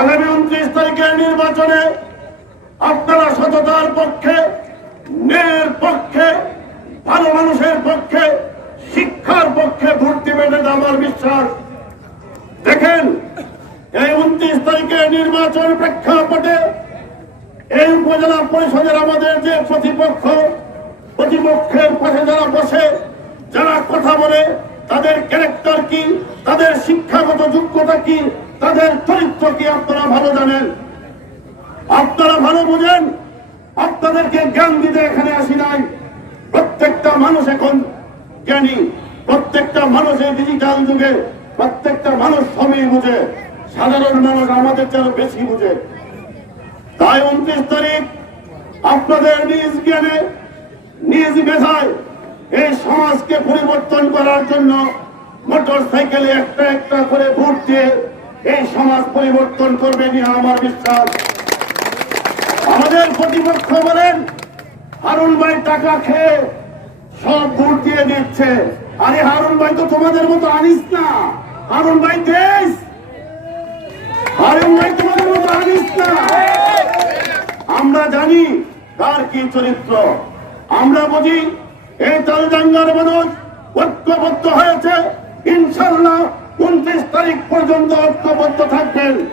আগামী উনত্রিশ তারিখের নির্বাচনে আপনারা সততার পক্ষে, ন্যায়ের পক্ষে, ভালো মানুষের পক্ষে, শিক্ষার পক্ষে ভোট দিবেন এটা আমার বিশ্বাস। দেখেন, এই উনত্রিশ তারিখের নির্বাচন প্রেক্ষাপটে এই উপজেলা পরিষদের আমাদের যে প্রতিপক্ষ, প্রতিপক্ষের পাশে যারা বসে, যারা কথা বলে, তাদের ক্যারেক্টার কি? তাদের শিক্ষাগত যোগ্যতা কি? তাদের চরিত্র কি আপনারা ভালো জানেন? আপনারা ভালো বুঝেন? আপনাদেরকে জ্ঞান দিতে এখানে আসি নাই। প্রত্যেকটা মানুষ এখন জ্ঞানী। প্রত্যেকটা মানুষ এই ডিজিটাল যুগে, প্রত্যেকটা মানুষ সবই বুঝে। সাধারণ মানুষ আমাদের চেয়ে বেশি বুঝে। তাই উনত্রিশ তারিখ আপনাদের নিজ জ্ঞানে, নিজ মেধায় এই সমাজকে পরিবর্তন করার জন্য মোটর সাইকেলে একটা একটা করে ভোট দিয়ে এই সমাজ পরিবর্তন করবে নিয়ে আমার বিশ্বাস। আমাদের প্রতিপক্ষ বলেন, হারুন ভাই টাকা খেয়ে সব ভোট দিয়ে দিচ্ছে। আরে হারুন ভাই তো তোমাদের মতো আনিস না। হারুন ভাই দেশ। হারুন ভাই তোমাদের মতো আনিস না। আমরা জানি কার কি চরিত্র। আমরা বুঝি এই তালডাঙ্গার মানুষ ঐক্যবদ্ধ হয়েছে। ইনশাল্লাহ উনত্রিশ তারিখ পর্যন্ত ঐক্যবদ্ধ থাকবেন।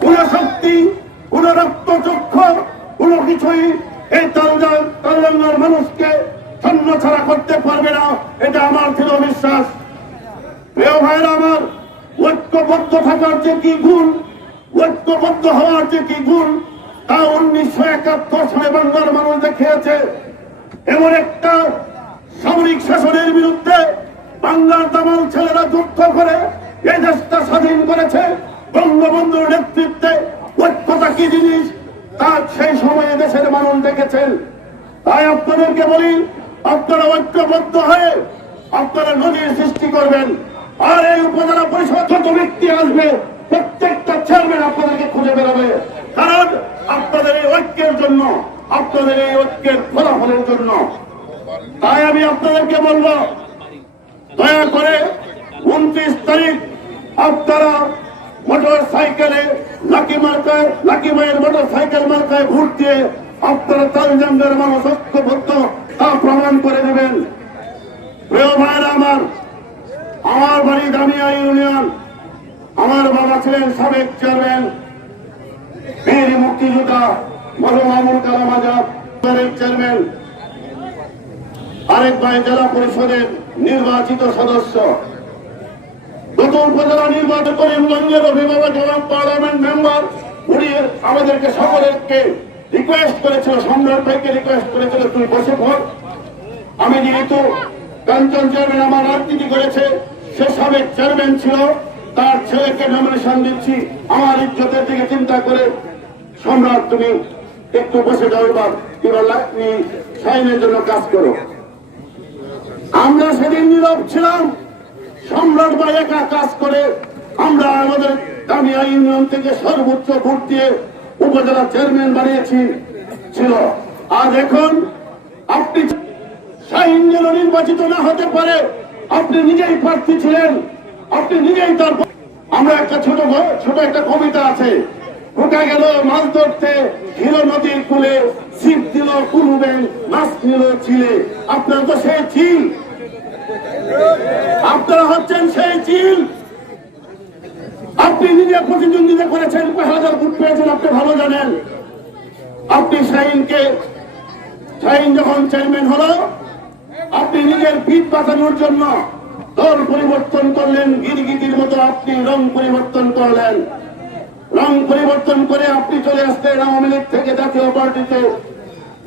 কোন শক্তি, কোন রক্তচক্ষু কোন কিছুই এই তালডাং- মানুষকে ছন্ন ছাড়া করতে পারবে না। এটা আমার দৃঢ় বিশ্বাস। প্রিয় ভাইরা আমার, ঐক্যবদ্ধ থাকার যে কি গুণ, ঐক্যবদ্ধ হওয়ার যে কি গুণ, তা উনিশশো একাত্তর সালে বাংলার মানুষ দেখিয়েছে। এমন একটা সামরিক শাসনের বিরুদ্ধে বাংলার দামাল ছেলেরা যুদ্ধ করে এই দেশটা স্বাধীন করেছে। বঙ্গবন্ধুর নেতৃত্বে ঐক্যতা কি জিনিস? তা সেই সময়ে দেশের মানুষ দেখেছেন। তাই আপনাদেরকে বলি, আপনারা ঐক্যবদ্ধ হয়ে আপনারা নদীর সৃষ্টি করবেন। আর এই উপজেলা পরিষদ যত ব্যক্তি আসবে, প্রত্যেকটা চেয়ারম্যান আপনাদেরকে খুঁজে বেরোবে। কারণ আপনাদের এই ঐক্যের জন্য, আপনাদের এই ঐক্যের ফলাফলের জন্য। তাই আমি আপনাদেরকে বলব, দয়া করে উনত্রিশ তারিখ আপনারা মোটর সাইকেলে লাকি মার্কায় লাকি মায়ের মোটর সাইকেল মার্কায় ভোট দিয়ে আপনারা তালজাঙ্গের মানুষ ঐক্যবদ্ধ তা প্রমাণ করে দেবেন। প্রিয় ভাইরা আমার আমার বাড়ি দামিয়া ইউনিয়ন, আমার বাবা ছিলেন সাবেক চেয়ারম্যান বীর মুক্তিযোদ্ধা মরম আমুল কালাম আজাদ চেয়ারম্যান, আরেক ভাই জেলা পরিষদের নির্বাচিত সদস্য। গত উপজেলা নির্বাচন করিমগঞ্জের অভিভাবক এবং পার্লামেন্ট মেম্বার, উনি আমাদেরকে সকলকে রিকোয়েস্ট করেছিল, সম্রাট ভাইকে রিকোয়েস্ট করেছিল তুই বসে পড়। আমি যেহেতু কাঞ্চন চেয়ারম্যান, আমার রাজনীতি করেছে, সে সাবেক চেয়ারম্যান ছিল, তার ছেলেকে নমিনেশন দিচ্ছি। আমার ইজ্জতের দিকে চিন্তা করে, সম্রাট, তুমি একটু বসে যাও এবার সাইনের জন্য কাজ করো। আমরা সেদিন নীরব ছিলাম। সম্রাট বা একা কাজ করে, আমরা আমাদের দামিয়া ইউনিয়ন থেকে সর্বোচ্চ ভোট দিয়ে উপজেলা চেয়ারম্যান বানিয়েছি, ছিল। আজ এখন আপনি শাহিন নির্বাচিত না হতে পারে, আপনি নিজেই প্রার্থী ছিলেন, আপনি নিজেই তার আমরা একটা ছোট ছোট একটা কবিতা আছে। ঢোকা গেল মাছ ধরতে? হিরো নদীর কুলে, ছিপ দিল কুলুবেন মাছ নিল ছিলে আপনার তো সেই চিল আপনারা হচ্ছেন সেই চিল আপনি নিজে প্রতিদ্বন্দ্বিতা করেছেন, কয় হাজার ভোট পেয়েছেন আপনি ভালো জানেন। আপনি শাহিনকে, শাহিন যখন চেয়ারম্যান হলো, আপনি নিজের পিঠ বাঁচানোর জন্য দল পরিবর্তন করলেন, গিরগিটির মতো আপনি রং পরিবর্তন করলেন। রং পরিবর্তন করে আপনি চলে আসলেন আওয়ামী লীগ থেকে জাতীয় পার্টিতে।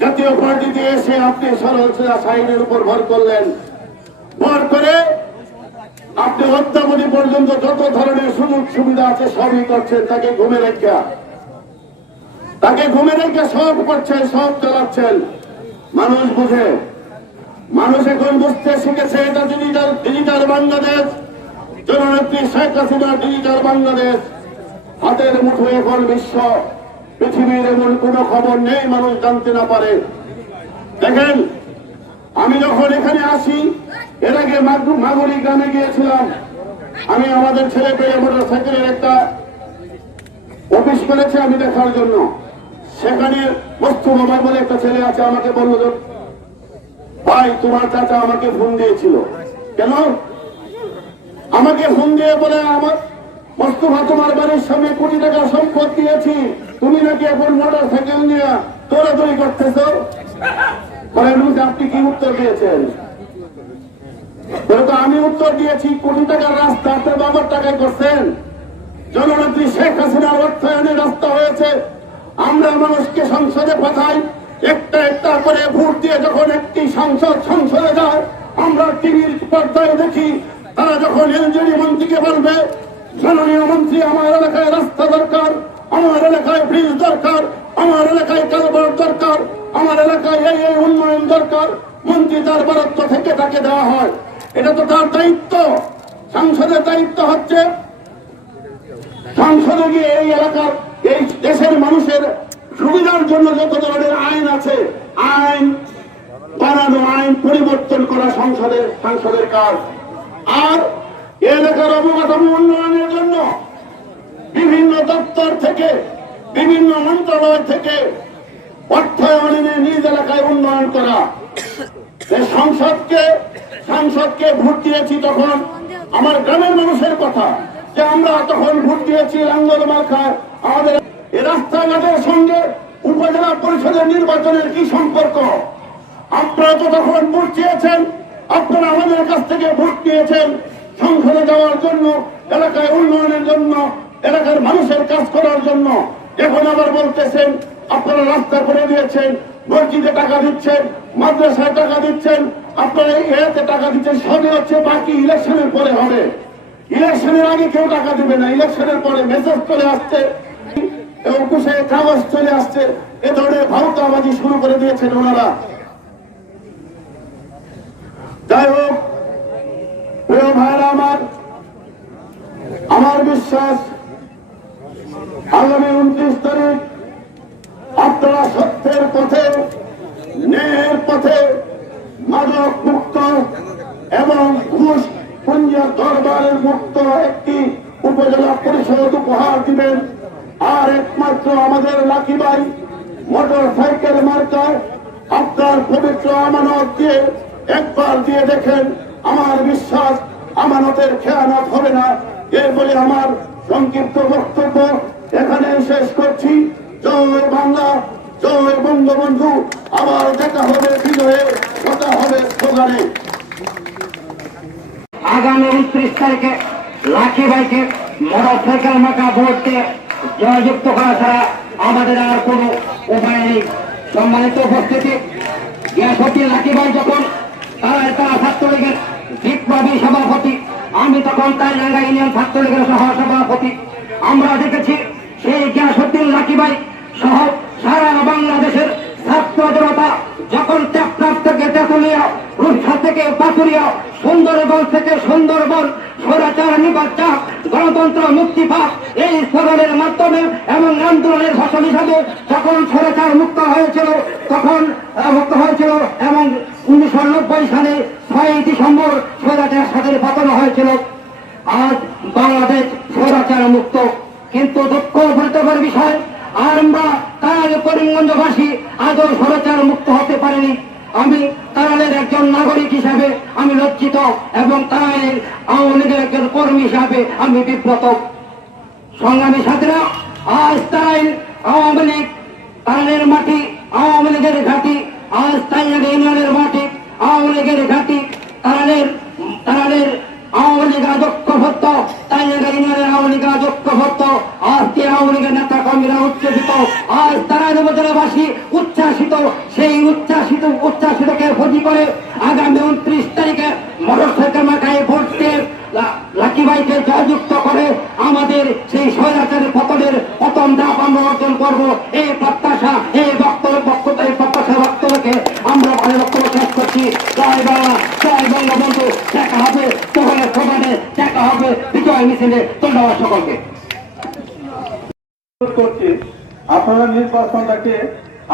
জাতীয় পার্টিতে এসে আপনি সরল সোজা শাহিনের উপর ভর করলেন। ভর করে আপনি পর্যন্ত যত ধরনের সুযোগ সুবিধা আছে সবই করছেন, তাকে ঘুমে রেখা। তাকে ঘুমে রেখে সব করছেন, সব চালাচ্ছেন। মানুষ বুঝে। মানুষ এখন বুঝতে শিখেছে, এটা ডিজিটাল ডিজিটাল বাংলাদেশ। জননেত্রী শেখ হাসিনা ডিজিটাল বাংলাদেশ। হাতের মুঠো এখন বিশ্ব, পৃথিবীর এমন কোন খবর নেই, মানুষ জানতে না পারে। দেখেন, আমি যখন এখানে আসি এর আগে মাগুরি গ্রামে গিয়েছিলাম। আমি আমাদের ছেলে পেয়ে মোটর সাইকেলের একটা অফিস করেছে আমি দেখার জন্য। সেখানে বস্তু বাবা বলে একটা ছেলে আছে, আমাকে বলল ভাই, তোমার চাচা আমাকে ফোন দিয়েছিল। কেন? আমাকে ফোন দিয়ে বলে, আমার মোস্তফা, তোমার বাড়ির সামনে কোটি টাকা সম্পদ দিয়েছি। তুমি নাকি এখন মোটর সাইকেল নিয়ে দৌড়াদৌড়ি করতেছ? বলে আপনি কি উত্তর দিয়েছেন? বলে আমি উত্তর দিয়েছি, কোটি টাকার রাস্তা আপনার বাবার টাকায় করছেন। জননেত্রী শেখ হাসিনার অর্থায়নে রাস্তা হয়েছে। আমরা মানুষকে সংসদে পাঠাই, একটা একটা করে ভোট দিয়ে যখন একটি সংসদ সংসদে যায়, আমরা টিভির পর্দায় দেখি, তারা যখন এলজেডি মন্ত্রীকে বলবে, মাননীয় মন্ত্রী, আমার এলাকায় রাস্তা দরকার, আমার এলাকায় ব্রিজ দরকার, আমার এলাকায় কালবার দরকার, আমার এলাকায় এই এই উন্নয়ন দরকার। মন্ত্রী তার বরাদ্দ থেকে তাকে দেওয়া হয়। এটা তো তার দায়িত্ব। সংসদের দায়িত্ব হচ্ছে সংসদে গিয়ে এই এলাকার, এই দেশের মানুষের সুবিধার জন্য যত ধরনের আইন আছে, আইন বানানো আইন পরিবর্তন করা সংসদের সংসদের কাজ। আর এলাকার অবকাঠামো উন্নয়নের জন্য বিভিন্ন দপ্তর থেকে, বিভিন্ন মন্ত্রণালয় থেকে অর্থায়ন এনে নিজ এলাকায় উন্নয়ন করা। সংসদকে সংসদকে ভোট দিয়েছি তখন আমার গ্রামের মানুষের কথা যে আমরা তখন ভোট দিয়েছি লাঙ্গল মার্কায় আমাদের রাস্তাঘাটের সঙ্গে উপজেলা পরিষদের নির্বাচনের কি সম্পর্ক? আপনারা তো তখন ভোট চেয়েছেন, আপনারা আমাদের কাছ থেকে ভোট নিয়েছেন সংসদে যাওয়ার জন্য, এলাকায় উন্নয়নের জন্য, এলাকার মানুষের কাজ করার জন্য। এখন আবার বলতেছেন, আপনারা রাস্তা করে দিয়েছেন, মসজিদে টাকা দিচ্ছেন, মাদ্রাসায় টাকা দিচ্ছেন আপনারা এতে টাকা দিচ্ছেন, সবই হচ্ছে বাকি ইলেকশনের পরে হবে। ইলেকশনের আগে কেউ টাকা দিবে না। ইলেকশনের পরে মেসেজ চলে আসছে অঙ্কুশে কাগজ চলে আসছে। এ ধরনের ভারতাবাজি শুরু করে দিয়েছেন ওনারা। যাই হোক, প্রিয় ভাইরা আমার আমার বিশ্বাস, আগামী উনত্রিশ তারিখ আপনারা সত্যের পথে, ন্যায়ের পথে মাদক মুক্ত এবং ঘুষ পুঞ্জার দরবারের মুক্ত একটি উপজেলা পরিষদ উপহার দিবেন। আর একমাত্র আমাদের লাকিবাই মোটর সাইকেল মার্কায় আপনার পবিত্র আমানত দিয়ে একবার দিয়ে দেখেন, আমার বিশ্বাস আমানতের খেয়ানত হবে না। এই বলে আমার সংক্ষিপ্ত বক্তব্য এখানে শেষ করছি। জয় বাংলা। জয় বঙ্গবন্ধু, আবার দেখা হবে বিজয়ে, কথা হবে স্লোগানে আগামী উনত্রিশ তারিখে লাখি ভাইকে মোটর সাইকেল মাখা ভোটে জয়যুক্ত করা ছাড়া আমাদের আর কোনো উপায় নেই। সম্মানিত উপস্থিতি গিয়াসতী লাখি ভাই যখন তারা তারা ছাত্রলীগের বিপ্লবী সভাপতি, আমি তখন তাই জায়গা ইউনিয়ন ছাত্রলীগের সহ সভাপতি আমরা দেখেছি সেই গিয়াসুদ্দিন লাকি ভাই সহ সারা বাংলাদেশের ছাত্র জনতা যখন টেকনাফ থেকে তেতুলিয়া রূপসা থেকে পাতুরিয়া সুন্দরবন থেকে সুন্দরবন, স্বৈরাচার, নির্বাচন, গণতন্ত্র, মুক্তি পাক, এই স্লোগানের মাধ্যমে এবং আন্দোলনের ফসল হিসাবে যখন স্বৈরাচার মুক্ত হয়েছিল, তখন মুক্ত হয়েছিল এবং উনিশশো নব্বই সালে ছয় ডিসেম্বর স্বৈরাচার সাথে পতন হয়েছিল। আজ বাংলাদেশ স্বৈরাচার মুক্ত। কিন্তু দুঃখ ভরিতকর বিষয় আর আমরা তার করিমগঞ্জবাসী আদৌ স্বৈরাচার মুক্ত হতে পারিনি। আমি তারালের একজন নাগরিক হিসাবে আমি লজ্জিত এবং তারালের আওয়ামী লীগের একজন কর্মী হিসাবে আমি বিব্রত। সংগ্রামী সাথীরা, আজ তারাইল আওয়ামী লীগ তারালের মাটি আওয়ামী লীগের ঘাঁটি, আজ তাইনার ইউনিয়নের মাটি আওয়ামী লীগের ঘাঁটি তারালের তারালের আওয়ামী লীগ আজক্যভত্ত তাইনার ইউনিয়নের আওয়ামী লীগ আজক্যভত্ত আজকে আওয়ামী লীগের নেতা কর্মীরা উচ্ছ্বসিত আজ তারাইল উপজেলাবাসী উচ্ছ্বাসিত সেই উচ্ছ্বাসিত উচ্ছ্বাসিতকে ভোজি করে আগামী উনত্রিশ তারিখে মোটর সাইকেল মাথায় ভোটকে লা- লাকি ভাইকে জয়যুক্ত করে আমাদের সেই স্বৈরাচারের পতনের প্রথম ধাপ অর্জন করব। এই প্রত্যাশা, এই বক্তব্য বক্তব্য প্রত্যাশা বক্তব্যকে আমরা ভালো বক্তব্য শেষ করছি। জয় বাংলা, জয় বঙ্গবন্ধু দেখা হবে তোহলের প্রমাণে, দেখা হবে বিজয় মিছিলে। ধন্যবাদ সকলকে। করছি, আপনারা নির্বাচনটাকে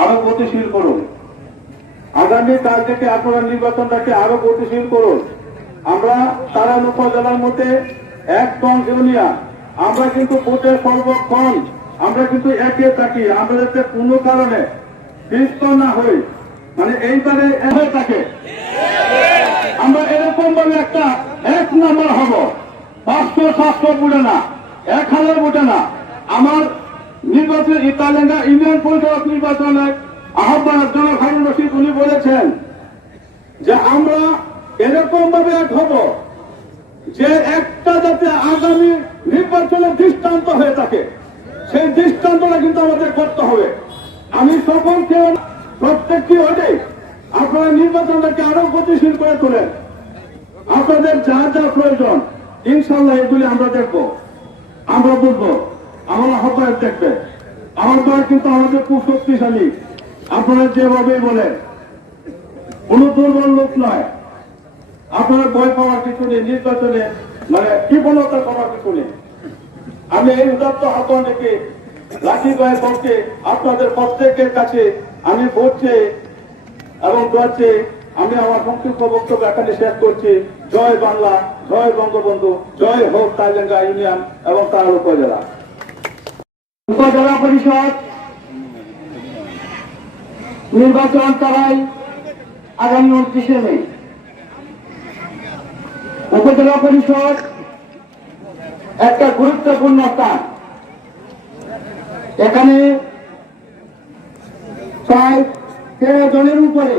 আরও গতিশীল করুন। আগামী কাল থেকে আপনারা নির্বাচনটাকে আরও গতিশীল করুন। আমরা তারান উপজেলার মধ্যে এক টন ইউনিয়ন আমরা কিন্তু ভোটের সর্বক্ষণ আমরা কিন্তু একে থাকি, আমরা যাতে কোনো কারণে পিস্ত না হই। মানে এইবারে হয়ে থাকে। আমরা এরকম ভাবে একটা এক নম্বর হব। পাঁচশো, সাতশো বুড়ে না, এক হাজার বুটে না। আমার নির্বাচন, ইতালিয়ানরা ইউনিয়ন পরিষদ নির্বাচনের আহ্বায়ক জনক হারুন রশিদ, উনি বলেছেন যে আমরা এরকম ভাবে এক হব। যে একটা যাতে আগামী নির্বাচনের দৃষ্টান্ত হয়ে থাকে, সেই দৃষ্টান্তটা কিন্তু আমাদের করতে হবে। আমি সকলকে প্রত্যেকটি ওটে আপনারা নির্বাচনটাকে আরও গতিশীল করে তোলেন। আপনাদের যা যা প্রয়োজন, ইনশাল্লাহ এগুলি আমরা দেখব, আমরা বুঝব, আমার আহ্বায়ক দেখবে। আহ্বায়ক কিন্তু আমাদের খুব শক্তিশালী। আপনারা যেভাবেই বলেন, কোন দুর্বল লোক নয়। আপনারা ভয় পাওয়ার কিছু নেই নির্বাচনে মানে কৃপণতা করার কিছু নেই আমি এই উদাত্ত আহ্বান রেখে লাঠি ভাইয়ের পক্ষে আপনাদের প্রত্যেকের কাছে আমি চেয়ে এবং দোয়াচ্ছে আমি আমার সংক্ষিপ্ত বক্তব্য এখানে শেষ করছি। জয় বাংলা, জয় বঙ্গবন্ধু, জয় হোক তাইলেঙ্গা ইউনিয়ন এবং তার উপজেলা। উপজেলা পরিষদ নির্বাচন তারাই আগামী উনত্রিশে মে। উপজেলা পরিষদ একটা গুরুত্বপূর্ণ স্থান। এখানে প্রায় তেরো জনের উপরে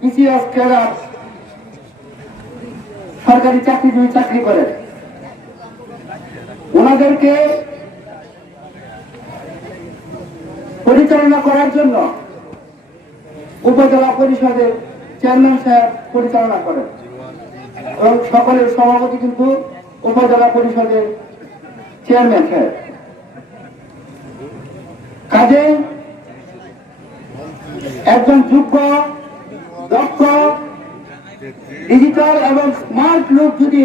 বিসিএস ক্যাডার সরকারি চাকরিজীবী চাকরি করেন ওনাদেরকে পরিচালনা করার জন্য উপজেলা পরিষদের চেয়ারম্যান সাহেব পরিচালনা করেন। এবং সকলের সভাপতি কিন্তু উপজেলা পরিষদের চেয়ারম্যান সাহেব কাজে একজন যোগ্য, দক্ষ ডিজিটাল এবং স্মার্ট লোক যদি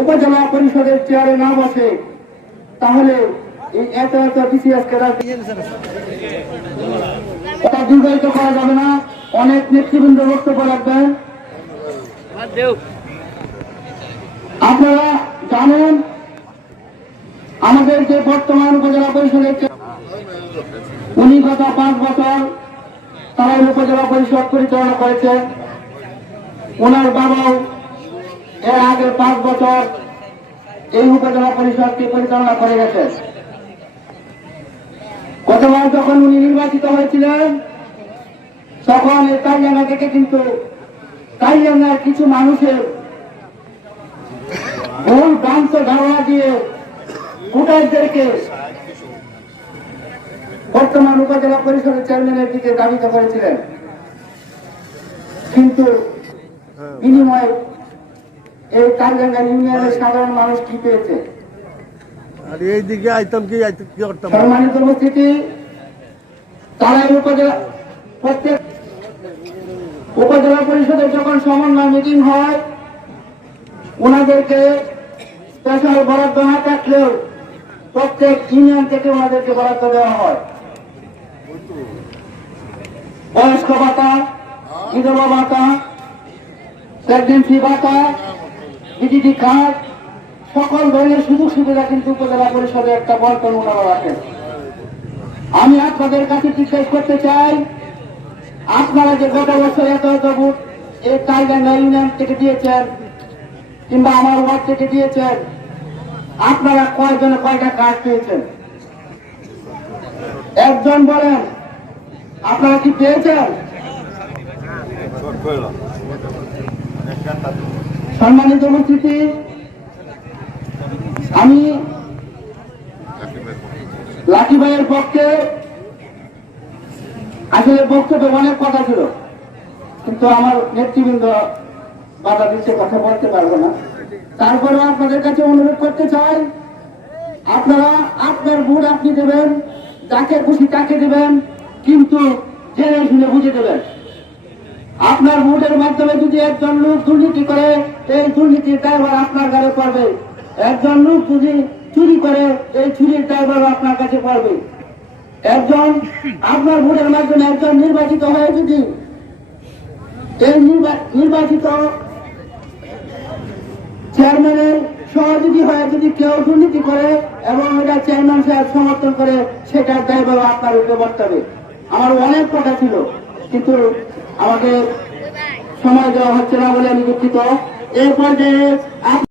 উপজেলা পরিষদের চেয়ারে না বসে, তাহলে এত এত বিসিএস কেরার দীর্ঘায়িত করা যাবে না। অনেক নেতৃবৃন্দ বক্তব্য রাখবেন। আপনারা জানেন, আমাদের যে বর্তমান উপজেলা পরিষদের উনি গত পাঁচ বছর তারা উপজেলা পরিষদ পরিচালনা করেছেন। ওনার বাবাও এর আগে পাঁচ বছর এই উপজেলা পরিষদকে পরিচালনা করে গেছেন। গতবার যখন উনি নির্বাচিত হয়েছিলেন, তখন এই কালিয়াঙ্গা থেকে কিন্তু কালিয়াঙ্গার কিছু মানুষের ভুল ভ্রান্ত ধারণা দিয়ে ভোটারদেরকে বর্তমান উপজেলা পরিষদের চেয়ারম্যানের দিকে দাবিত করেছিলেন। কিন্তু বিনিময়ে এই কালিয়াঙ্গা ইউনিয়নের সাধারণ মানুষ কি পেয়েছে? আর এইদিকে আইতাম কি আইতাম কি করতাম? সম্মানিত উপস্থিতি তারা এই উপজেলা প্রত্যেক উপজেলা পরিষদের যখন সমন্বয় মিটিং হয়, ওনাদেরকে স্পেশাল বরাদ্দ না থাকলেও প্রত্যেক ইউনিয়ন থেকে ওনাদেরকে বরাদ্দ দেওয়া হয়। বয়স্ক ভাতা, বিধবা ভাতা প্রেগনেন্সি ভাতা বিডিডি কার্ড সকল ধরনের সুযোগ সুবিধা কিন্তু উপজেলা পরিষদে একটা বন্টন ওনারা রাখেন। আমি আপনাদের কাছে জিজ্ঞেস করতে চাই আপনারা যে গত বছর এত এত ভোট এই টাইগাঙ্গা ইউনিয়ন থেকে দিয়েছেন কিংবা আমার ওয়ার্ড থেকে দিয়েছেন, আপনারা কয়জনে কয়টা কার্ড পেয়েছেন? একজন বলেন, আপনারা কি পেয়েছেন? সম্মানিত উপস্থিতি, আমি লাঠি ভাইয়ের পক্ষে আসলে বক্তব্য অনেক কথা ছিল, কিন্তু আমার নেতৃবৃন্দ বাধা দিচ্ছে কথা বলতে পারব না। তারপরে আপনাদের কাছে অনুরোধ করতে চাই, আপনারা আপনার ভোট আপনি দেবেন, যাকে খুশি তাকে দেবেন, কিন্তু জেনে শুনে বুঝে দেবেন। আপনার ভোটের মাধ্যমে যদি একজন লোক দুর্নীতি করে, এই দুর্নীতির ড্রাইভার আপনার গাড়ি পড়বে। একজন লোক যদি চুরি করে, এই চুরির ড্রাইভার আপনার কাছে পড়বে। একজন আপনার ভোটের মাধ্যমে একজন নির্বাচিত হয়ে যদি এই নির্বাচিত চেয়ারম্যানের সহযোগী হয়ে যদি কেউ দুর্নীতি করে এবং এটা চেয়ারম্যান সাহেব সমর্থন করে সেটার দায় বাবা আপনার উপরে বর্তাবে। আমার অনেক কথা ছিল, কিন্তু আমাকে সময় দেওয়া হচ্ছে না বলে আমি দুঃখিত। এই পর্যায়ে আপ-